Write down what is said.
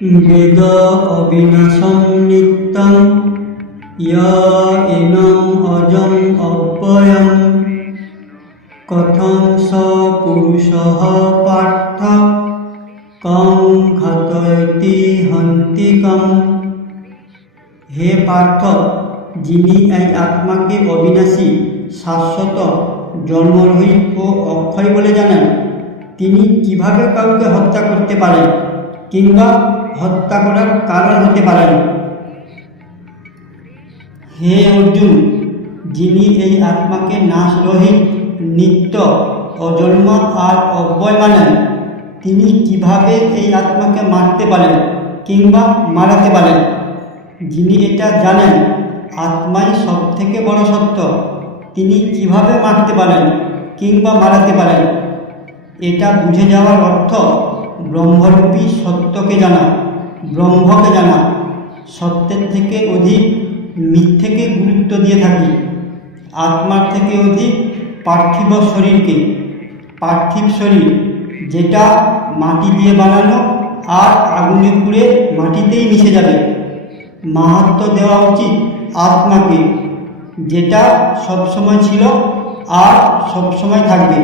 বেদ অবিনাশং নিত্যং ইয়া এনং অজং অব্যয়ং কথং স পুরুষঃ পার্থ কং ঘাতয়তি হন্তিকং। হে পার্থ, যিনি এই আত্মাকে অবিনাশী, শাশ্বত, জন্মরহিত ও অক্ষয় বলে জানেন, তিনি কিভাবে কাউকে হত্যা করতে পারেন কিংবা হত্যা করার কারণ হতে পারেন? হে অর্জুন, যিনি এই আত্মাকে নাশরহিত, নিত্য, অজন্ম আর অব্যয় মানেন, তিনি কিভাবে এই আত্মাকে মারতে পারেন কিংবা মারাতে পারেন? যিনি এটা জানেন আত্মাই সব থেকে বড় সত্য, তিনি কিভাবে মারতে পারেন কিংবা মারাতে পারেন? এটা বুঝে যাওয়ার অর্থ ব্রহ্মরূপী সত্যকে জানা, ব্রহ্মকে জানা। সত্যের থেকে অধিক মিথ্যেকে গুরুত্ব দিয়ে থাকি, আত্মার থেকে অধিক পার্থিব শরীরকে। পার্থিব শরীর যেটা মাটি দিয়ে বানানো আর আগুনে পুড়ে মাটিতেই মিশে যাবে। মাহাত্ম্য দেওয়া উচিত আত্মাকে, যেটা সবসময় ছিল আর সবসময় থাকবে।